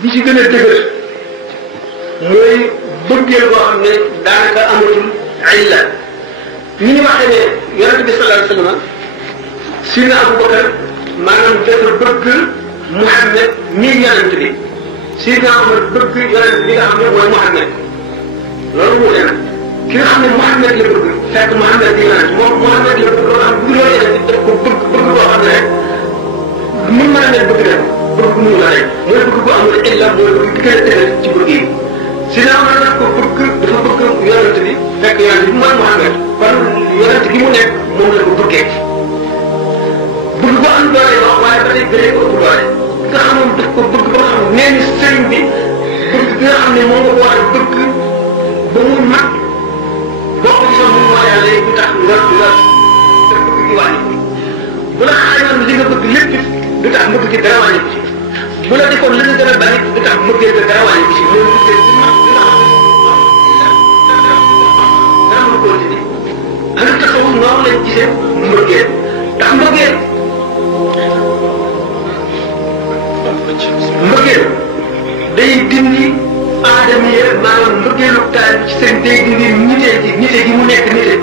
bi ci gën a dëgër mooy bëggeel boo xam ne daanaka amatul illa ni ñu waxee ne yonente bi sallallahu alayhi wasallam sina Abubakar maanaam dafa bëgg Muhammad mii yonente bi sina Umar bëgg yonente bi nga xam ne mooy Muhammad loolu moo dem ki nga xam ne Muhammad la bëgg fekk Muhammad di yonente moom Muhammad la bëgg loolu xam bu loolu yonente daf ko bëgg bëgg boo xam ne rek mën mën a nekk bëgg dem bëgg mu la rek mooy bëgg bu amul illa mooy bëgg di gën a tëral ci bëgg yi sina Umar daf ko bëgg dafa bëgg yonente bi fekk yonente bi mooy Muhammad kon yonente gi mu nekk moom la ko bëggee bëgg bu am doole wax waaye ba tey gënee ko ëpp doole nga xam moom daf ko bëgg ba nga xam nee ni sëriñ bi bëgg bi nga xam ne moom nga ko war a bëgg ba mu mag boo ko gisoon mu moo yàlla yi du tax nga te bëgg gi wàññi bu la xaajoon li nga bëgg lépp du tax bëgg gi dara wàññi ko ci bu la defoon li nga gën a bari du tax bëggee nga dara wàññi ko ci loolu bëggee bu mag li nga xam ne dara mën koo dindi ana taxawul noonu lañ gisee mbëggee ndax mbëggee day dindi aadama yi maanaam mbëggeelu taal ci seen day dindi nite gi mu nekk nite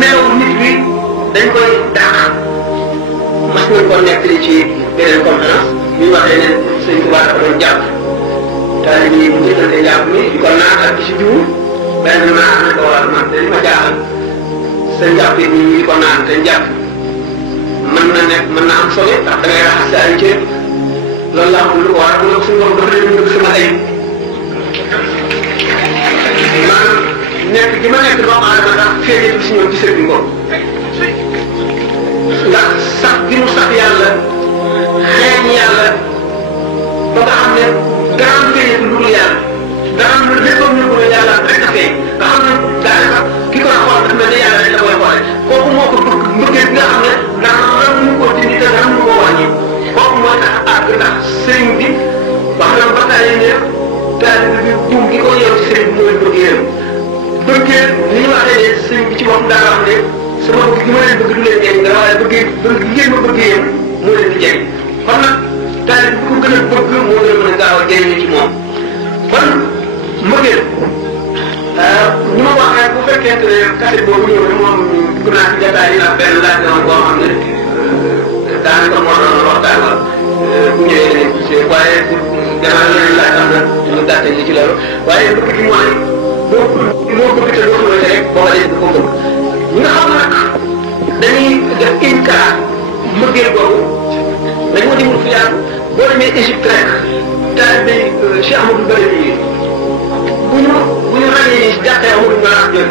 meew nit bi dañ koy dàq mas nañ ko nekk ci beneen conférence bi ñu waxee ne sëñ Tuubaa dafa doon jàpp taal yi bu jëkkante jàpp mi di ko naan ak ci jiwu benn naan na ko war man te li ma jaaxal seen jàpp yi di ko naan te jàpp mën na nekk mën na am solo ndax da ngay raxas sa ay cër loolu laa xam lu ko war a suñu borom dafa leen bëgg sama ay maanaam nekk gi ma nekk doomu aadama ndax feeñeetul si ñoom ci sëriñ boobu ndax sax gi mu sax yàlla xeeñ yàlla ba nga xam ne dara am feeñeetul lu dul yàlla dara am léppam ñu ko yàlla rek a feeñ nga xam ne daanaka ki koy xool dafa mel ne yàlla rek la koy xoole kooku moo ko bëgg mbëggee bi nga xam ne dara mu ko dindi te dara mu ko wàññi kooku moo tax àgg ndax sëriñ bi wax na ba tey ne taalibe bi buum gi ko yeew ci sëriñ bi mooy bëggee bëggee ni ñu waxee ne sëriñ bi ci boppam daa wax ne sama bëgg gi ma leen bëgg du leen jëriñ dara waaye bëggee bëgg gi ngeen ma bëggee yéen moo leen di jëriñ kon nag taalibe bi ku gën a bëgg moo gën a mën a gaaw a jëriñu ci moom kon mbëggeel ñu ma wax rek bu fekkente ne kaset boobu ñëw ne moom dugg naa ci jataay yi ndax benn laaj la woon boo xam ne daanaka moo doon waxtaan la bu ñëwee danañ gisee waaye gannaaw leneen laaj am na ñu gàttal li ci loolu waaye bëgg gi mooy loo bëgg te doo ko rek boo xoolee du ko bëgg ñi nga xam nag dañuy def inkaar mbëggeel boobu dañu ko dimul fi yàgg boo demee Égypte rek taal bi Cheikh Amadou Bari yi bu ñu ràññee ni jàkkee Amadou Bari jël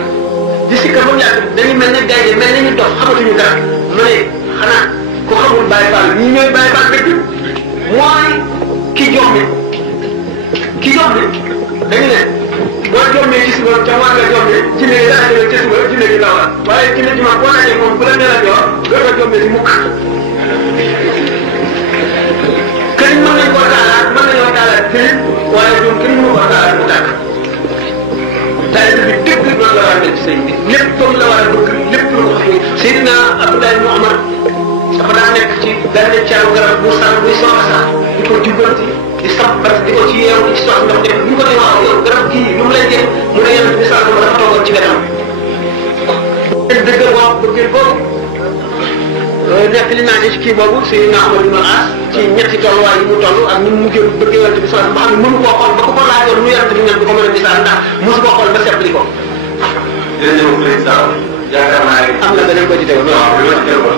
di si ka ba mu yàgg dañuy mel ne gaynde mel ne ñu dox xamatuñu dara ma ne xanaa ko xamul Baye Fall ñi ñooy Baye Fall dëgg mooy ki jommi dañu ne boo jommee ci suba ca war nga jommee jinne yi daa jëlee ci suba jinne yi lawal waaye jinne ji ma boo laajee moom bu la nee la jox doo ko jommee si mukk kenn mën nañ koo taalaat mën nañoo taalaat fii waaye ñoom kenn mënu koo taalaat mu tàkk taalibe bi dëgg noonu la war a mel ci sëñ bi lépp comme la war a bëgg lépp lu ko xam Seydina Abdoulaye ibn Omar dafa daan nekk ci benn caaru garab bu sax buy soog a sax di ko jubbanti di sax parce que di ko ci yeew di ci sox ndox def bu ñu ko nee waaw yow garab gii lu mu lay jël mu ne yéen bi sax dafa toogoon ci wetam dëgg boobu bëggee boobu nekk li naa ci kii boobu Seydina Amadou ibn As ci ñetti tolluwaay yi mu toll ak ni mu mujjee bëggee yonent bi sallallahu alayhi wasallam ba xam ne mënu koo xool ba ko ko laajoon nu yonent bi mel du ko mën a misaal ndax mosu koo xool ba seetli ko jërëjëf président yaakaar naa ne am na beneen ko ci teewul waaw li ma ci teewul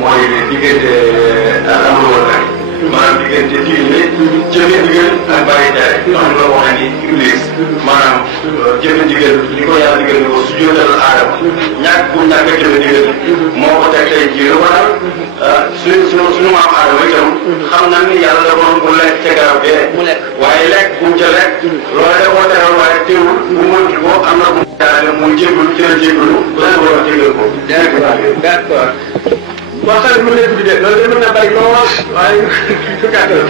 mooy diggante amul woon rek maanaam diggante diine jëfe ndigal ak bàyyi tere xam nga wax ni iblis maanaam jëfe ndigal li ko yàlla digal ni ko su jóotal aadama ñàkk bu ñàkk a jëfe ndigal moo ko teg tey jii lu ko daal suñu maam aadama itam xam na ni yàlla da ko bu lekk ca garab bee waaye lekk bu mu ca lekk loolu da koo teral waaye teewul bu mën ko am na bu jaarale muy jégalu ci la jégalu la ko war a jégal ko d'accord waxtaan bi mën na gudd de loolu de mën na bari lool waaye su gàttal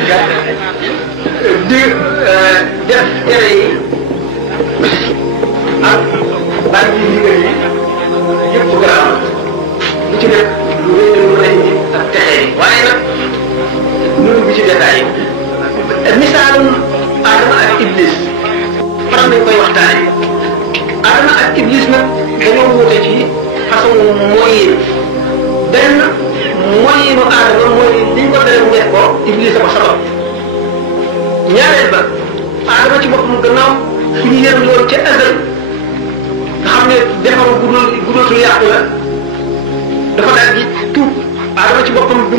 di def tere yi ak bàyyi yi ndigal yi yëpp garaaw lu ci nekk lu wéy lu lay indi ak texe yi waaye nag ñu dugg ci détail yi misaalum Adama ak Iblis faram nañ koy waxtaane Adama ak Iblis nag dañoo wute ci façon mooyin benn mooyinu Adama mooy liñ ko tere mu def ko Iblis a ko sabab ñaareel ba Adama ci boppam gannaaw suñu yërëm loolu ca azal nga xam ne defaru gudootul yàqu la dafa daal di tuub Adama ci boppam bi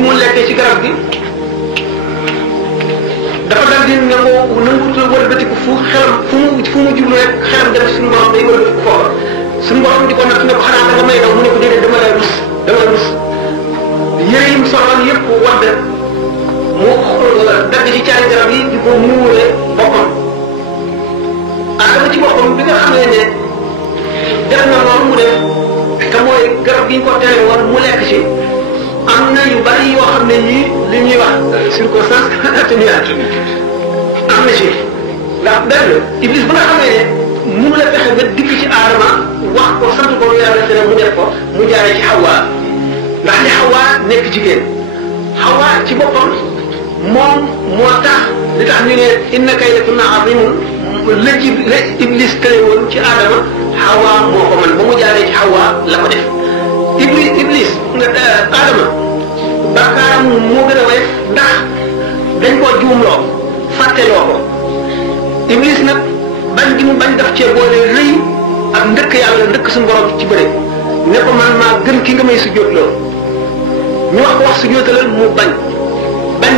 mu lekkee ci garab gi dafa daal di nangu wëlbatiku fu mu jublu rek xelam dem suñu borom day wëlbatiku foofa suñu borom di ko natt ne ko xanaa danga may daw mu ne ko déedéet dama lay rus yére yi mu soxla yëpp wadd mu dagg ci caari garab yi di ko muuree boppam Adama ci boppam bi nga xamee ne def na loolu mu def te mooy garab gi ñu ko tere woon mu lekk ci am na yu bari yoo xam ne yii li ñuy wax circonstance atténuante am na ci ndax benn Iblis ba nga xamee ne mënu la fexe ba dikk ci Adama wax ko sant ko lu yàlla tere mu def ko mu jaaree ci Hawa ndax li Hawa nekk jigéen Hawa ci boppam moom moo tax li tax ñu ne inna kaydakunna azimun la Iblis tere woon ci Adama Hawa moo ko mën ba mu jaaree ci Hawa la ko def Iblis Adama bakkaaram moo gën a woyof ndax dañ koo juumloo fàtteloo ko Iblis nag bañ gi mu bañ daf cee boole rëy ak ndëkk yàlla ndëkk suñu borom ci bëre ne ko man maa gën ki nga may sujjóotloo ñu wax sujjóotalal mu bañ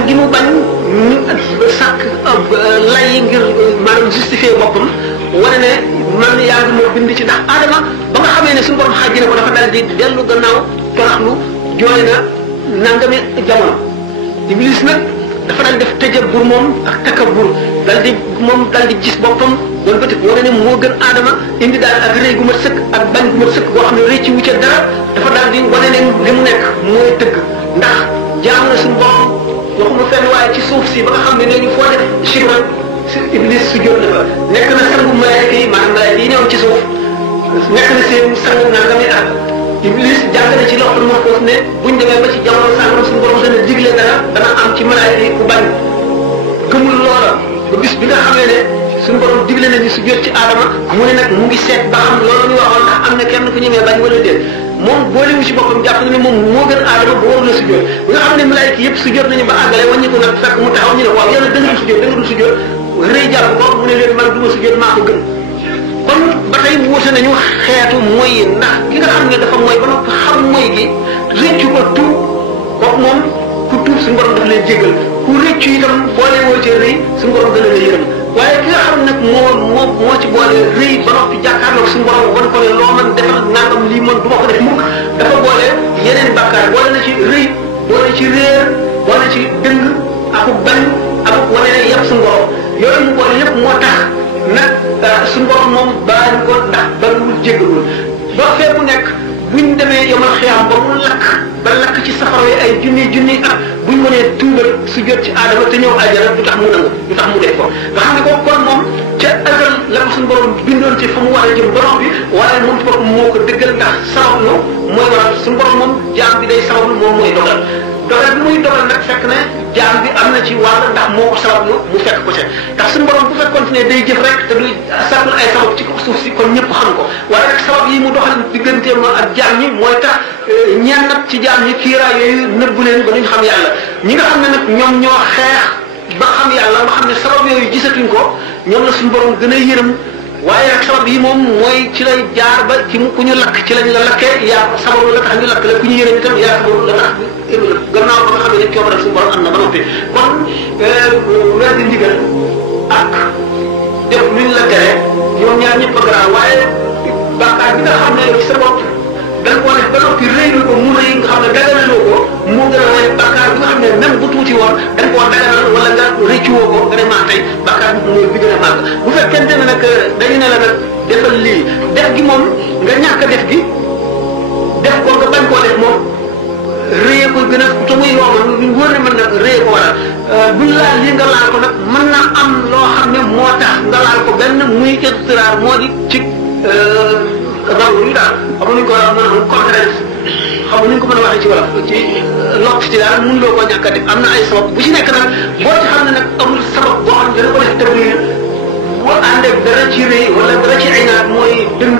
gi mu bañ ñu sàkk lay ngir maanaam justifier boppam wane ne man yàlla moo bind ci ndax Adama ba nga xamee ne suñu borom xàjji na ko dafa daal di dellu gannaaw toraxlu jooy na nangami jamono Iblis nag dafa daal def tëjabur moom ak takabur daal di gis boppam wala bëtik wane ne moo gën Adama indi daal ak rëy gu mat sëkk ak bañ gu mat sëkk boo xam ne rëy ci wucce dara dafa daal di wane ne li mu nekk mooy dëgg ndax jaam na suñu borom waxuma fenn waaye ci suuf si ba nga xam ne nee ñu foo def chibra Iblis su jot na fa nekk na sangu malaayika yi maanaam malaayika yi ñëwoon ci suuf nekk na seen sangu nangami at Iblis jàng na ci loxo Mahfuus ne buñ demee ba ci jamono sàngam suñu borom dana digle dana am ci malaayika yi ku bañ gëmul loola ba bis bi nga xamee ne suñu borom digle nañu su jot ci Adama mu ne nag mu ngi seet ba xam loolu ñu waxoon ndax am na kenn ku ñemee bañ wala déet moom boolewu ci boppam jàpp na ne moom moo gën Adama ba warul la su jot bi nga xam ne malaayika yëpp su jot nañu ba àggale wàññi ko nag fekk mu taxaw ñu ne waaw yow da nga dul su jot da nga dul su jot rëy jàpp ko mu ne leen man du ma su jot maa ko gën kon ba tey wuute nañu xeetu mooy yi ndax ki nga xam ne dafa mooy ba noppi xam mooy gi rëccu ko tuub kooku moom ku tuub suñu borom dafa leen jéggal ku rëccu itam boole woo ci rëy suñu borom dana la yërëm waaye ki nga xam nag moo ci boole rëy ba noppi jàkkaarloog suñu borom wan ko ne loo mën defal nangam lii mën du ma ko def mukk dafa boole yeneen bàkkaar boole na ci rëy boole ci réer boole ci dëng aku bañ ak wane ne yàpp suñu borom yooyu mu boole yëpp moo tax nag suñu borom moom baal ko ndax bariwul jéggalul ba fee bu nekk buñ demee yomal xiyaam ba mu lakk ci safara yi ay junni at buñ mënee tuubal su jot ci Adama te ñëw àjjana du tax mu nangu du tax mu def ko nga xam ne ko kon moom ca azal la ko suñu borom bindoon ci fa mu war a jëm borom bi waaye moom ci boppam moo ko dëggal ndax sabablu mooy waral suñu borom moom jaam bi day sabablu moom mooy dogal bi muy dogal nag fekk ne jaam bi am na ci wàll ndax moo ko sabablu mu fekk ko ca ndax suñu borom bu fekkoon ne day jëf rek te du sàkkul ay sabab ci suuf si kon ñëpp xam ko waaye nag sabab yi mu doxal digganteem ak jaam ñi mooy tax ñenn nag ci jaam ñi kiiraay yooyu nëbbu leen ba duñ xam yàlla ñi nga xam ne nag ñoom ñoo xeex ba xam yàlla ba xam ne sabab yooyu gisatuñ ko ñoom la suñu borom gën a yërëm waaye nag sabab yi moom mooy ci lay jaar ba ci ku ñu lakk ci lañ la lakkee yaa sababu la tax ñu lakk la ku ñu yërëm itam yaa sababu la tax gannaaw ba nga xam ne coobare suñu borom am na ba noppi kon weer di ndigal ak def luñ la tere ñoom ñaar ñëpp a garaaw waaye bàkkaar bi nga xam ne ci sa bopp da nga ko def ba noppi réylu ko mu rëy nga xam ne daganaloo ko moo gën a waaye bàkkaar bi nga xam ne même bu tuuti woon da nga koo daganal wala nga rëccuwoo ko nga ne maa tey bàkkaar bi mooy bi gën a màgg bu fekkente ne nag dañu ne la nag defal lii def gi moom nga ñàkk a def gi def ko nga bañ koo def moom réye ko gën a te muy yoon lu wóor ne mën na réye ko waral buñ laal lii nga laal ko nag mën naa am benn muy ixtiraar moo di ci raw yi daal xamuñu ko mën a am conférence xamuñu ko mën a waxee ci wolof ci lokk ci daal mënuloo koo ñàkk a def am na ay sabab bu ci nekk nag boo ci xam ne nag amul sabab boo xam ne dana ko def tabliir boo ànd ak dara ci rëy wala dara ci aynaat mooy dëng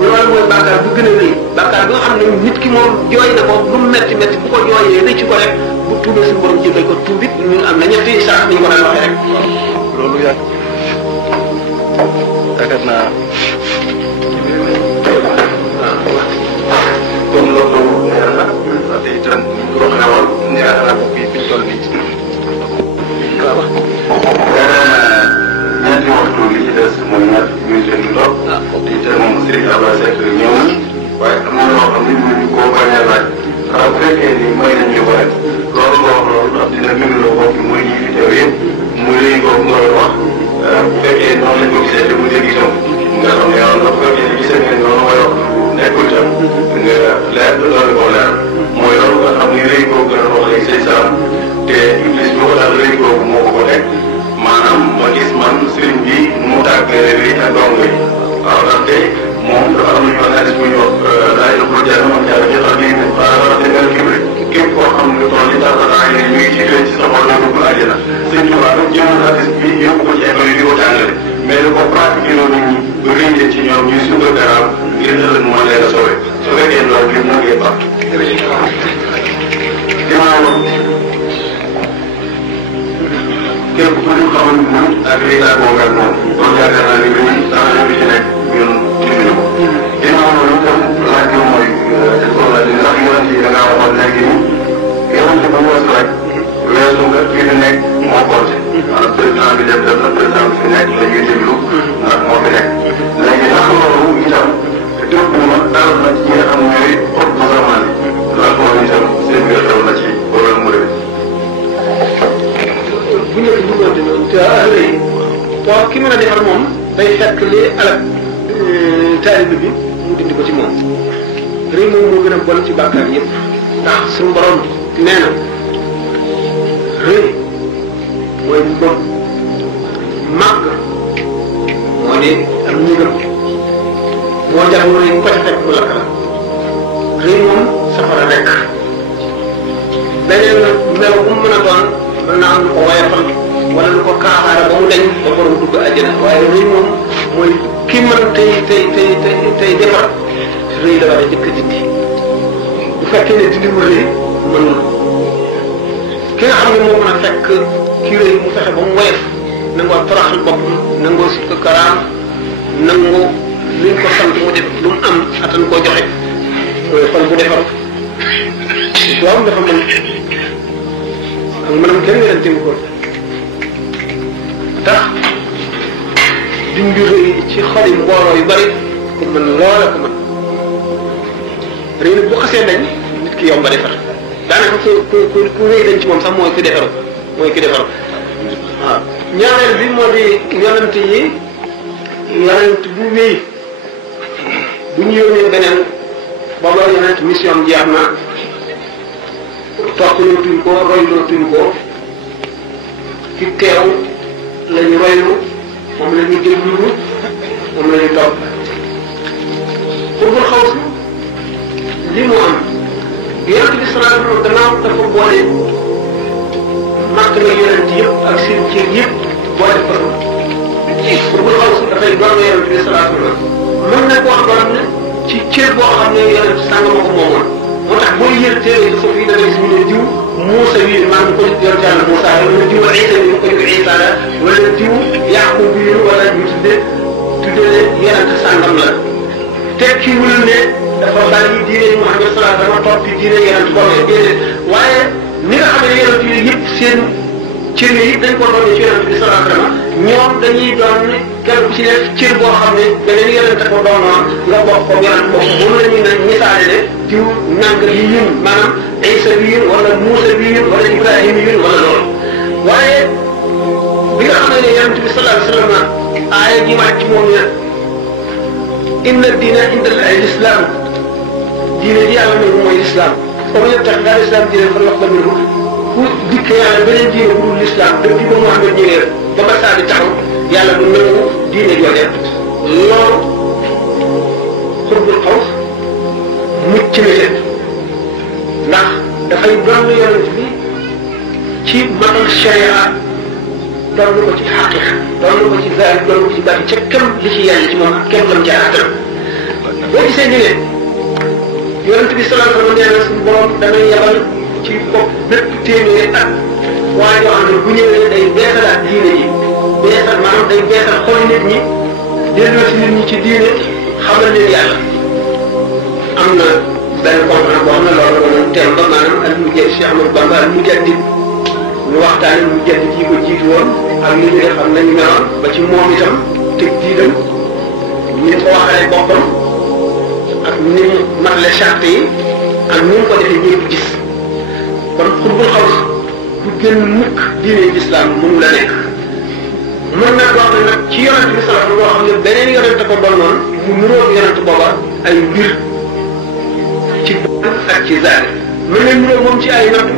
loolu mooy bàkkaar bu gën a rëy bàkkaar bi nga xam ne nit ki moom jooy na ko lu mu metti metti bu ko jooyee rëcc ko rek bu tuubee suñu borom jëgal ko tuubit ñun am na ñetti sax ni ñu ko daan waxee rek. loolu yaakaar naa comme loolu leer na te itam ñu ko xewal yaakaar naa ko fii fi ñu toll nii. waaw. ñeenti waxtu li ci des mooy ñaar minute yu toog. te itam moom Serigne Abdoulaye Seck ñëw na waaye am na loo xam ne mënuñu koo bañ a laaj ndax bu fekkee ni may nañ ñu ko rek loolu nga wax loolu ndax dina méngaloo bopp bi mooy ñi fi teew yëpp muy léegi boobu nga doon wax bu fekkee noonu lañ ko gisee te mu dégg itam nga xam ne yow ndax bu fekkee ni gisee ngeen noonu mooy wax nekkul itam nga leer loolu koo leer mooy loolu nga xam ni léegi boobu nga doon wax léegi say saam te iblis bi ko daal léegi boobu moo ko ko teg maanaam ma gis man sëriñ bi mu tàggale bi ak dong yi waaw ndaxte moom dafa am lu ñu wax bu ñu wax daay na ko jaar man jaar ci xam ni xaaral kibri képp koo xam ne tool yi taxawaay yi ñu ngi ci ci sa xol na dugg àjjana sëñ Tuubaa nag jëloon hadis bi yóbbu ko ci école yi di ko jàngale mais da ko pratiqué loo nit ñi ba rëñjee ci ñoom ñuy suba garaaw ngir ëllëg mën leen a sowe su fekkee loolu li mu ngeen baax képp ku ñu xamal moom ak lii laa bokk ak moom kon yaakaar naa ni bi taxaw bi ci nekk ñun defuñu ko. ginnaaw loolu itam laaj bi mooy ndax yonent yi da ngaa waxoon léegi ni yonent ba mu weesu rek weesu nga fi ñu nekk moo compté. maanaam président bi dem na président bi fi nekk la ñuy déglu ndax moo fi nekk. léegi ndax loolu itam dëpp na dal na ci ñi nga xam ñooy xot bu zaman yi ndax loolu itam seen biir xew na ci wala mu rëy. bu njëkk duggoon dina te rëy waaw ki mën a defar moom day fekk li alal taalibe bi mu dindi ko ci moom rëy moom moo gën a bon ci bàkkaar yëpp ndax suñu borom nee na rëy mooy bon màgg moo di am ñëgam moo jar mu rëy ko ca fekk mu lakk la rëy moom safara rek beneen melo bu mu mën a doon mën naa am lu ko woyofal wala lu ko kaaxaara ba mu dañ ba borom dugg àjjana waaye rëy moom mooy ki mën tey defar rëy la war a jëkk dindi bu fekkee ne dindi mu rëy mën na ki nga xam ne moo mën a fekk ki rëy mu fexe ba mu woyof nangoo toroxal boppam nangoo sukk karaam nangoo luñ ko sant mu def lu mu am attan koo joxe xol bu defar waaw dafa mën ak maanaam kenn werante wu ko tax dindi rëy ci xol yi mbooloo yu bari ku mën loola ko mën rëy nag bu xasee dañ nit ki yomb a defar daanaka ku rëy dañ ci moom sax mooy ki defaru waaw ñaareel bi moo di yonent yi yonent bu wéy bu ñu yónnee beneen booba yonent mission jeex na toppalootuñ ko roylootuñ ko ki teew la ñu roylu moom la ñu déglu moom la ñu topp pour xaw si li mu am yonent bi sallallahu alayhi wa sallam gannaaw dafa boole màgg na yonent yëpp ak seen cër yëpp boole ko pour xaw si dafay doon yonent bi sallallahu alayhi wa sallam mën na koo xam ne ci cër boo xam ne yonent sàng ma ko moomoon moo tax booy yër téere yi foofu yi da ngay gis ñu ne diw Muusa wi maanaam ko yor Yàlla Muusa wala diw Isa wi ko jóge Isa la wala diw Yaqub wi wala ñu tuddee yonent sàngam la tekkiwul ne dafa bàyyi diine Muhammad sallallahu alayhi wa sallam topp diine yonent boobu déedéet waaye ni nga xam ne yonent yi yëpp seen cër yi dañ ko doon ci yonent bi sallallahu alayhi wa sallam ñoom dañuy doon kenn ku ci nekk cër boo xam ne beneen yonent ko doonoon nga bokk ko yonent boobu moom la ñuy nag misaale ne diw nang bi yun maanaam Isa bi yun wala Muusa bi yun wala Ibrahima yun wala loolu waaye bi nga xam ne yonent bi sallallahu alayhi wa sallam aaya ji wàcc moom ne inna diina inda Allahi l-islaam diine ji yàlla moom mooy l'islam comme yëpp tax daal islam diine fa lox ba ñu ku dikk yàlla beneen diine bu dul l'islam depuis ba Muhammad ñëwee ba ba saa di taxaw yàlla du nangu diine jooje loolu xurbul xaws mucc na ca ndax dafay doon yonent bi ci matal sharia doon ko ci xaqiqa doon ko ci zaahir doon ko ci baatin ca kem li ci yàlla ci moom ak kem lam ca attan boo gisee ñu ne yonent bi sallallahu alayhi wa sallam nee na suñu borom damay yabal ci bopp bépp téeméeri at waaye yoo xam ne bu ñëwee day beesalaat diine ji beesal maanaam day beesal xol nit ñi delloo si nit ñi ci diine xamal leen yàlla am na benn conférence boo xam ne loolu doon thème ba maanaam al mujjad Cheikh Ahmadou Bamba al mujaddid ñu waxtaane mujaddid yi ko jiitu woon ak li ñu def xam nañu meloon ba ci moom itam teg diidam ñu ko waxalee boppam ak ni mu matale charte yi ak ni mu ko defee ñëpp gis kon xurbul xaws du génn mukk diine l'islam mënu la nekk mën na doon nag ci yonent bi salaam loo xam ne beneen yonent ko doon noonu mu nuróog yonent booba ay mbir ci baatin ak ci zaahir mën na nuróog moom ci ay natt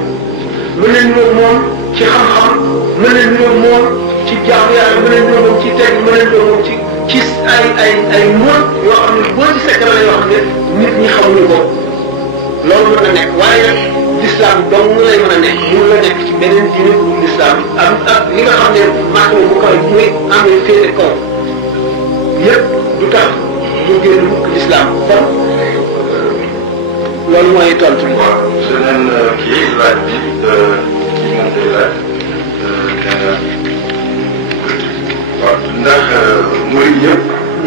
mën na nuróog moom ci xam-xam mën na nuróog moom ci jaamu yàlla mën na nuróog moom ci teg mën na nuróog moom ci ay moon yoo xam ne boo ci secret la yoo xam ne nit ñi xamuñu ko loolu mën na nekk waaye nag l'islam dong lay mën a nekk mun la nekk ci beneen diine bu l'islam ak li nga xam ne maatama bu kaw muy amee féete kaw yëpp du tax mu génn mukk l'islam kon loolu mooy tontu bi. waaw beneen kii laaj bi kii moom day laaj waaw ndax murid yëpp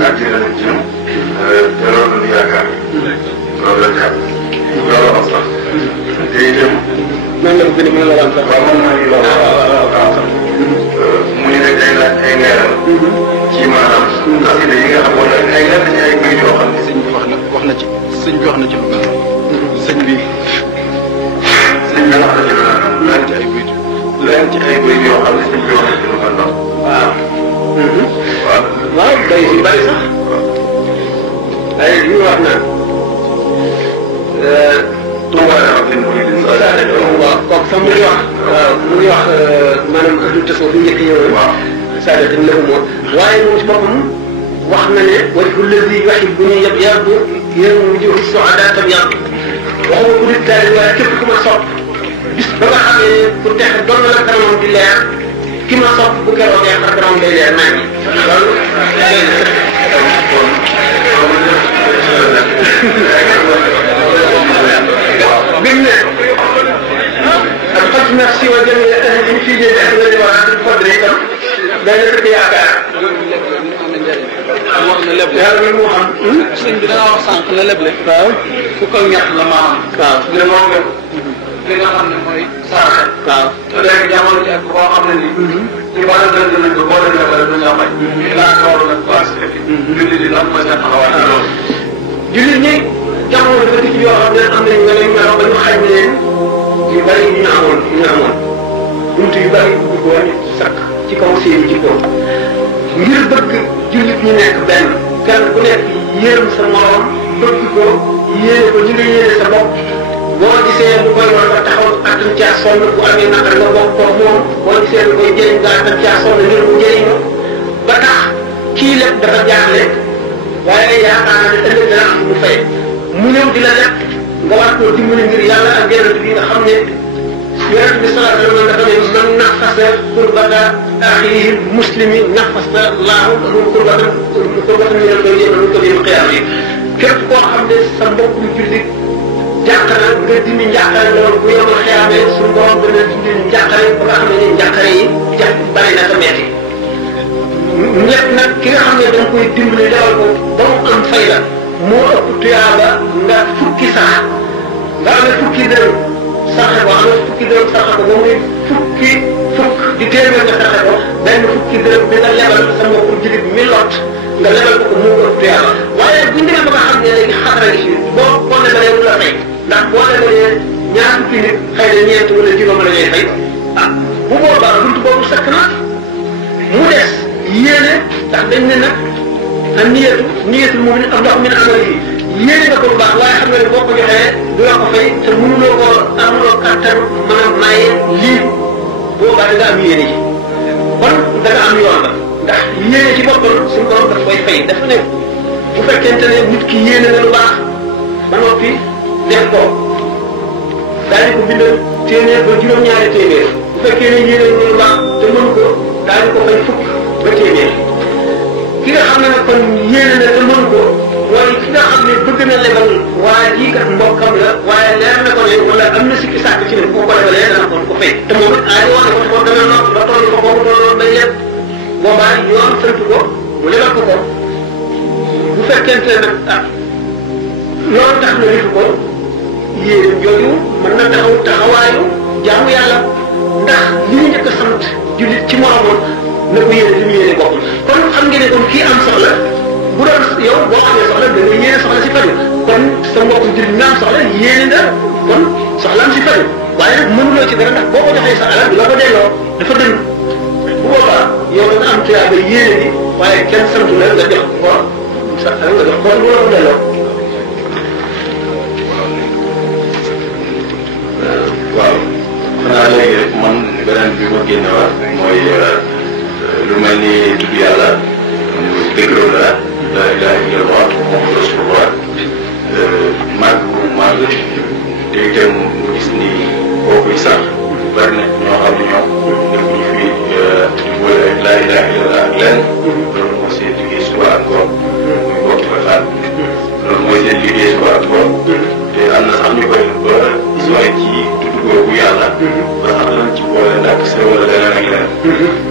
àddina lañ jëm te loolu la ñu yaakaar loolu la jàpp loolu am sax te itam noonu la ko gën a mën a waral sax. waaw moom mooy loolu waaw mu ni nag day laaj ay leeral ci maanaam xasida yi nga xam wala ay lenn ci ay mbir yoo xam ne sëñ bi wax na ci sëñ bi wax na ci lu mel noonu sëñ bi wax na ci lu mel noonu lenn ci ay mbir lenn ci ay mbir yoo xam ne sëñ bi wax na ci lu mel noonu waaw. waaw waaw day si bari sax ay li ñu wax naan. Touba dafa am waaw kooku sax mu ngi wax. mu ngi wax maanaam ahlu tasawuf fi njëkk ñëwoon. waaw saadatin lahum waaye moom ci boppam wax na ne wajhu llazi yuhibbuni yabyadu yawma wujuhi su'ada tabyadu waxuma ku di taali waaye képp ku ma sopp bis ba nga xam ne pour texe doon na la kanamam di leer ki ma sopp bu keroogee xar kanamam day leer naa ngi loolu day بن القدس نفسي وجميع أهل في جيد أهل الوعد الفضل بين الرياضات هذا المهم sëñ bi da ngaa wax sànq la leble. waaw fu ko ñett la maanaam. waaw ne moom li nga xam ne mooy saasa. waaw léegi jamono ci ak boo xam ne nii. ci wàllu dëgg nañ ko boo demee wala du ñu am ay. laaj loolu nag waa si fekk. jullit yi lan mooy seen taxawaay ci loolu. jullit ñi jamono dafa dikk yoo xam ne am nañ nga leen melo ba ñu xañ leen yu bari yu ñu amoon buntu yu bari ubbi ko ñu sakk ci kaw seen ci kaw ngir bëgg jullit ñi nekk benn kenn ku nekk yéem sa morom bëgg ko yéene ko ñi nga yéene sa bopp boo gisee bu koy war a taxaw attan caa sonn bu amee naqar nga bokk ko moom boo gisee lu koy jëriñ nga attan caa sonn ngir mu jëriñu ba tax kii lépp dafa jaaxle waaye yaakaar naa ne ëllëg dana am mu fay mu ñëw di la lekk nga war koo dimbali ngir yàlla ak yonent bi nga xam ne yonent bi sallallahu alayhi wa sallam dafa ne man nafasa kurbata axiihi muslimi nafasa laahu lahu kurbatan min al qiyaama yi képp koo xam ne sa mbokk mu jullit jàqara nga dindi njàqare loolu bu yomal xiyaamee suñu borom dana dindi njàqare ba nga xam ne njàqare yi jàpp bari na sa metti ñett nag ki nga xam ne da nga koy dimbali dawal ko ba mu am fayda moo ëpp tuyaaba nga fukki sax nga amee fukki dërëm saxe ko amee fukki dërëm saxe ko ba muy fukk di téeméer nga saxe ko benn fukki dërëm bi nga lebal sa mbokku jullit mi lot nga lebal ko moo ëpp tuyaaba waaye bu ñu demee ba nga xam ne léegi xatara gi si boo lebalee du la fay ndax boo lebalee ñaar fukki nit xëy na ñeent wala juróom la ñuy fay ah bu boobaa buntu boobu sakk na mu des yéene ndax dañ ne nag ak niyetul mu'min am ndox min amal yi yéene nga ko bu baax waaye xam nga ne boo ko joxee du la ko fay te mënuloo ko amuloo kattan mën a maye lii boobaa da nga am yéene ji kon da nga am yoon ba ndax yéene ci boppam suñu borom daf koy fay dafa ne bu fekkente ne nit ki yéene na lu baax ba noppi def ko daañu ko bindal téeméer ba juróom-ñaari téeméer bu fekkee ne yéene na lu baax te mënu ko daañu ko fay fukk ba téeméer ki nga xam ne nag kon yéene na te mënu ko mooy ki nga xam ne bëgg na lebal waa jii kat mbokkam la waaye leer na ko ne wala am na sikki sàkk ci ne bu ko lebalee dana ko fay te moom it aay wax ne ko dana nopp ba toll ko boobu tolloon bay lépp boobaa yoon sant ko mu lebal ko bu fekkente ne nag loolu tax na defu ko yéene jooju mën na taxawaayu jaamu yàlla ndax li ñu njëkk a sant jullit ci moromam na ko yéene li mu yéene boppam kon xam ngeen ne kon kii am soxla bu doon yow boo amee soxla da nga yéene soxla si faju kon sa mbokku jullit nga am soxla yéene nga kon soxlaam si faju waaye nag mënuloo ci dara ndax boo ko joxee sa alal la ko delloo dafa dëng bu boobaa yow dana am tuyaaba yéene bi waaye kenn santu la nga jox ko sa alal nga jox ko lu la ko delloo. waaw xanaa léegi rek man beneen bi ma génne waat mooy lu mel ni tudd yàlla dëgëroon la la ilaha illallah Muhammadu rasulullah màgg bu màgg te itam mu gis ni kooku sax bari na ñoo xam ne ñoom defuñu fi wala la ilaha illallah ak lenn loolu mooy seen liggéey suba ak ngoon muy bokk fa xaal loolu mooy seen liggéey suba ak ngoon te am na sax ñu koy ba sooy ci tudd googu yàlla ba sax lañ ci boole ndàkk sa wala leneen ak leneen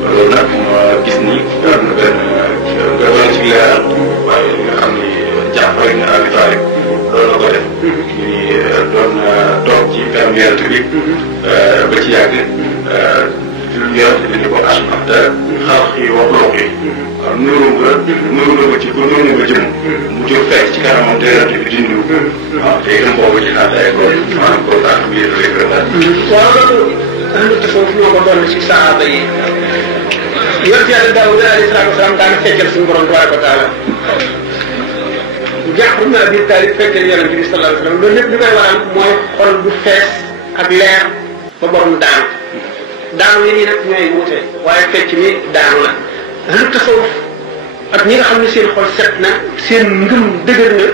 loolu nag ma gis ni am na benn nga doon ci leeral waaye li nga xam ni Jaafar ibn Abi Taalib loolu la ko def ñu doon toog ci kanam yonent bi ba ci yàgg lu yonent bi ni ko asbaxta xalqi wa xuluqi waaw nuru nga ko ci ko nuru nga jëm mu jóg fekk ci kanamam te yonent bi dindiw waaw te itam boobu ci xaataay ko maanaam ko tax bi rek la waaw loolu ahlu tasawuf ñoo ko doon ci saaba yi yonent yàlla Daawuda alayhi salaatu wasalaam daana fekkal suñu borom tabaraka wa taala Jaafar ibn Abi Taalib fekkal yonent bi sallallahu alayhi wa sallam loolu lépp li koy waral mooy xol bu fees ak leer ba borom daanu yi nii nag ñooy wuute waaye fecc mi daanu la ahlu tasawuf ak ñi nga xam ne seen xol set na seen ngëm dëgër na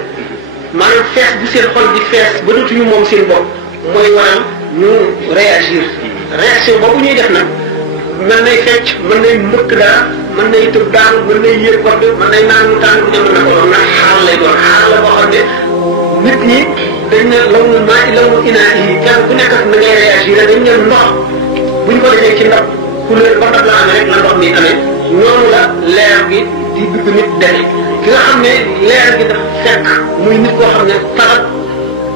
maanaam fees bu seen xol di fees ba dootuñu moom seen bopp mooy waral ñu réaction boobu ñuy def nag mën nay fecc mën nay mbëkk dara mën nay tëb daanu mën nay yéeg wadd mën nay naan lu tàng bu ne mën na ko doon nag xaal lay doon xaal la boo xam ne nit ñi dañ ne lawnu maa i lawnu inaa yi kenn ku nekk na ngay réagir dañ ne ndox buñ ko defee ci ndab couleur ba ndab la amee rek la ndox mi amee noonu la leer gi di dugg nit demee ki nga xam ne leer gi dafa fekk muy nit koo xam ne tarat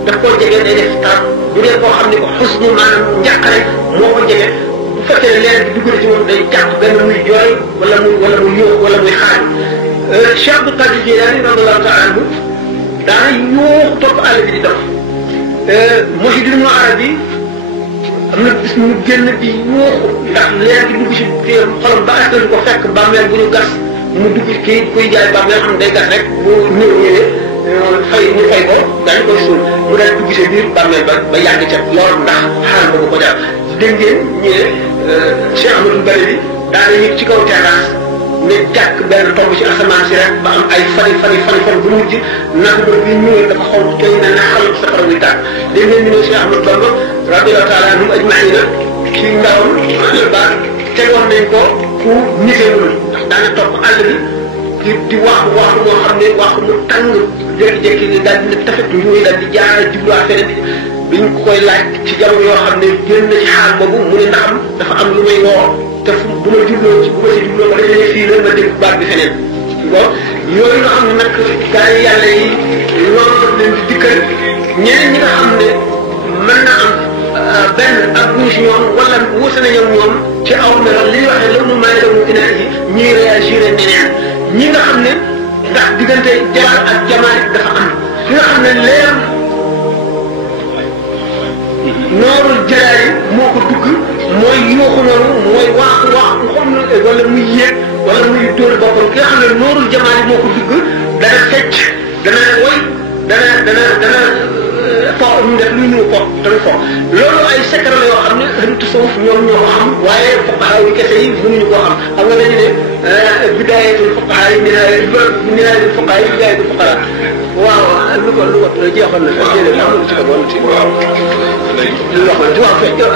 daf koo jege day def tarat bu dee koo xam ne ko xusnu maanaam njàqare moo ko jege bu fekkee ne leer gi dugg na ci moom day jàpp benn muy jooy wala muy yóox wala muy xaaj Cheikh Abdul Qadir Jilaani radiyallahu taala anhu daana yóox topp àll bi di dox Muhyiddin Ibn Arabi am na bis mu génn di yóoxu ndax leer gi dugg ci xolam ba askan ko fekk bàmmeel bu ñu gas mu dugg kii kuy jaay bàmmeel xam day gas rek bu ñëw ñëwee ñu fay ko dañ koy suul mu daal dugg ci biir bàmmeel ba yàgg ca loolu ndax xaal boobu ko jàpp dégg ngeen ñu ne Cheikh Ahmadou Bari bi daana yëg ci kaw terrasse ne jàkk benn tomb ci asamaan si rek ba am ay fan bu mujj nag ba bi ñëwee dafa xonk tey na ne xal safara wi tàkk dégg ngeen ñu ne Cheikh Ahmadou Bamba radiyallahu taala anhum ajmaina ci ndawam ba tegoon nañ ko ku nitéewul ndax daana topp àll bi di waaxu moo xam ne waaxu mu tàng jékki-jékki ni daal di tafet ñuy daal di jaar jubluwaat feneen biñ koy laaj ci jamono yoo xam ne génn na ci xaal boobu mu ne ndaxam dafa am lu may woo te bu ma jubloo ci bu ma si jubloo ba dañu fii la ma dégg baat bi feneen bon yooyu nga xam ne nag gars yi yàlla yi loolu daf leen di dikkal ñeneen ñi nga xam ne mën na am benn ak bu ñu si ñoom wala wuute nañu ñoom ci aw melo li ñuy waxee loolu maa ngi doon inaa yi ñuy réagir neneen ñi nga xam ne ndax diggante jalaal ak jamaal dafa am ki nga xam ne leer noorul jalaal yi moo ko dugg mooy yooxu noonu mooy waaxu xam na wala muy yéeg wala muy dóor boppam ki nga xam ne noorul jamaal yi moo ko dugg dana fecc dana woy dana fo ñu def lu ñu fo tamit fo loolu ay secret la yoo xam ne ahlu tasawuf ñoom ñoo ko xam waaye fuqahaa yi kese yi mënuñu koo xam nga dañu ne bidaayatul fuqahaa yi nihaayatul fuqahaa yi bidaayatul fuqaraa waaw lu ko jeexoon na sax déedéet am na lu ci ko doon ci waaw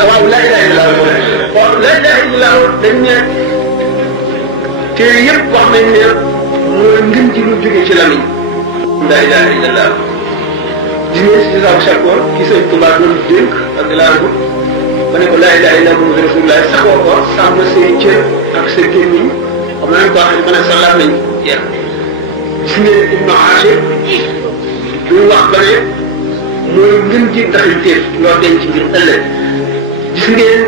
waaw laa ilaaha illallaah waaw laa ilaaha illallaah dañ ne téere yëpp wax nañ ne mooy ngën ci lu jóge ci lamiñ laa ilaaha illallaah di ne si saw chakoor ki sëñ Tuubaa doon dénk ak di laa ba ne ko laa ilaaha illallaah Muhammadu rasuulullaah saxoo ko sàmm say cër ak sa gémmiñ xam naa ne koo xam ne mën a salaam nañ jeex gis ngeen Ibnu Aashir duñ wax ba ne mooy ngën ji taxaliteef loo denc ngir ëllëg gis ngeen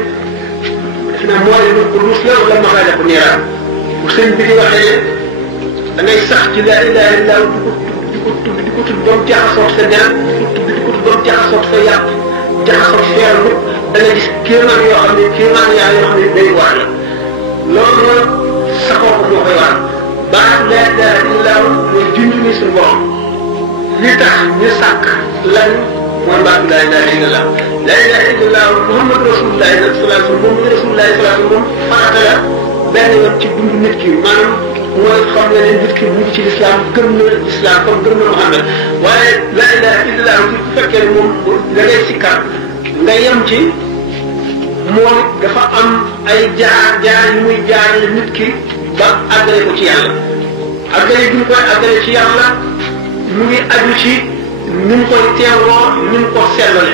def na mooy lu ruus la wala maxaada ko niiraan bu sëñ bi di waxee da ngay sax ci laa ilaaha illallaah di ko tudd ba mu jaxasoo sa deret di ko tudd ba mu jaxasoo sa yàpp jaxasoo sa yaram da nga gis kéemaan yoo xam ne kéemaan yaa yoo xam ne day waar la loolu la saxoo ko moo koy waar baat laa ilaaha illallaah mooy junj ni suñu borom li tax ñu sàkk lan mooy baat laa ilaaha illallaah laa ilaaha illallaah Muhammadu Rasulullaahi sallallaahu alayhi wa sallam moom Rasulullaahi sallallaahu alayhi wa sallam moom farata la benn yoon ci dund nit ki maanaam mooy xam nga ne nit ki mu ngi ci lislaam gëm na lislaam comme gëm na Muhammad waaye laa ilaaha illallaah bu fekkee ne moom da ngay sikkar nga yem ci moom dafa am ay jaar yu muy jaarale nit ki ba àggale ko ci yàlla àggale bi ñu koy àggale ci yàlla mu ngi aju ci ni mu koy teewloo ni mu ko sellale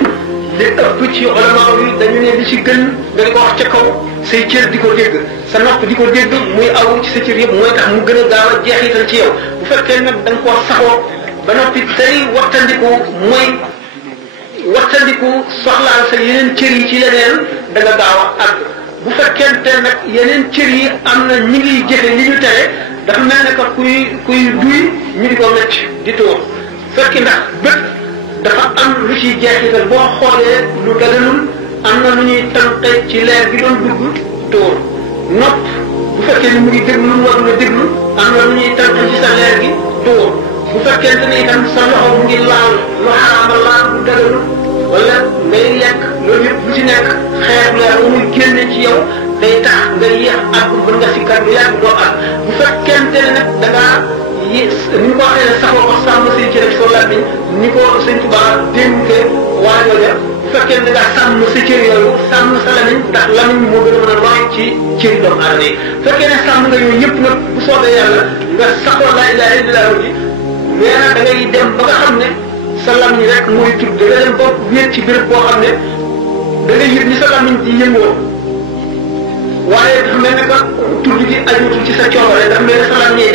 li ëpp ci ulama yi dañu ne li ci gën nga di ko wax ca kaw say cër di ko dégg sa nopp di ko dégg muy aw ci sa cër yëpp mooy tax mu gën a gaaw a jeexital ci yow bu fekkee nag da nga koo saxoo ba noppi tey waxtandiku mooy waxtandiku soxlaal sa yeneen cër yi ci leneen da nga gaaw a àgg bu fekkente nag yeneen cër yi am na ñi ngi jëfe li ñu tere dafa mel ne que kuy duy ñu di ko mecc di tuur fekki ndax bët dafa am lu ciy jeexital boo xoolee lu daganul am na lu ñuy tànqe ci leer gi doon dugg tuur nopp bu fekkee ni mu ngi déglu lu mu warul a déglu am na lu ñuy tànqe ci sa leer gi tuur bu fekkente ne itam sa loxo mu ngi laal lu xaraama laal lu daganul wala ngay lekk loolu yëpp bu ci nekk xeetu leer bu muy génne ci yow day tax nga yéex ak mën nga si kàddu yàgg doo ak bu fekkente ne nag da ngaa ni ñu ko waxee ne saxoo ko sàmm say cër soo làmmiñ ni ko sëñ Tuubaa dénke waa jooja bu fekkee ne nga sàmm sa cër yooyu sàmm sa làmmiñ ndax làmmiñ moo gën a mën a looy ci cëri doomu aadama yi fekkee ne sàmm nga yooyu yëpp nag bu soobee yàlla nga saxoo laa ilaaha illallaah ji mais nag da ngay dem ba nga xam ne sa làmmiñ rek mooy tudd da nga dem ba wéet ci béréb boo xam ne da ngay yëg ni sa làmmiñ di yëngoo waaye dafa mel ne que tudd gi ajutul ci sa coobare dafa mel ne sa làmmiñ